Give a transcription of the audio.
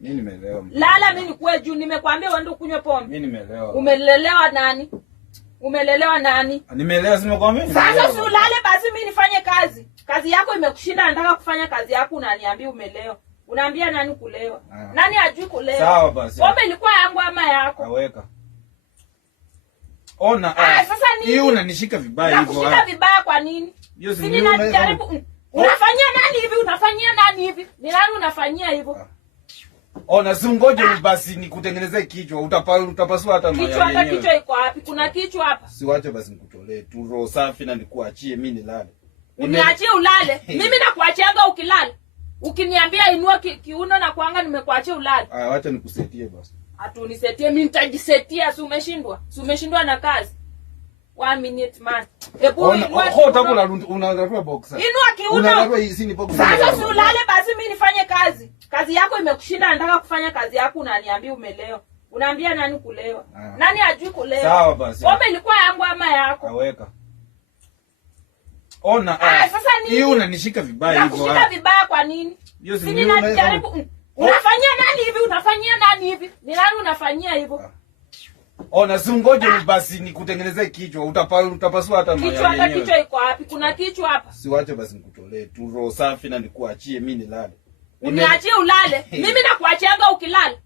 Mimi nimeelewa. Lala mimi nikuwe juu, nimekwambia uende kunywa pombe. Mimi nimeelewa. Umelelewa nani? Umelelewa nani? Nimeelewa, sima kwa mimi. Sasa si ulale basi mimi nifanye kazi. Kazi yako imekushinda, nataka kufanya kazi yako unaniambia umelewa. Unaambia nani kulewa? Nani hajui kulewa? Sawa basi. Pombe ilikuwa yangu ama yako? Aweka. Ona. Sasa nini? Hii unanishika vibaya hivyo. Unanishika vibaya kwa nini? Sini najaribu. Unafanyia nani hivi? Unafanyia nani hivi? Ni nani unafanyia hivyo? Ona, si ngoje basi nikutengenezee kichwa. Utapasua hata mayai yenyewe. Kichwa hata kichwa iko wapi? Kuna kichwa hapa. Siwache basi nikutolee tu roho safi na nikuachie mimi nilale. Uniachie ulale. Mimi nakuachianga ukilala. Ukiniambia inua kiuno na kuanga nimekuachia ulale. Wacha nikusetie basi. Atunisetie, mimi nitajisetia. Si umeshindwa? Si umeshindwa na kazi? 1 minute man. Hebu unatoa boxer. Inua kiuno. Unatoa hizi ni boxer. Sasa si ulale basi mimi nifanye kazi. Kazi yako imekushinda, nataka kufanya kazi yako unaniambia umelewa. Unaambia nani kulewa? Nani hajui kulewa? Sawa basi. Pombe ilikuwa yangu ama yako? Aweka. Ona. Sasa nini? Hii unanishika vibaya hivyo. Unanishika vibaya kwa nini? Sini najaribu. Unafanyia nani hivi? Unafanyia nani hivi? Ni nani unafanyia hivyo? Ona, si ngoje basi nikutengenezee kichwa. Utapasua hata mayai yenyewe. Kichwa hata kichwa iko wapi? Kuna kichwa hapa. Siwache basi nikutolee tu roho safi na nikuachie mimi nilale. Uniachie ulale. Mimi nakuachianga ukilala.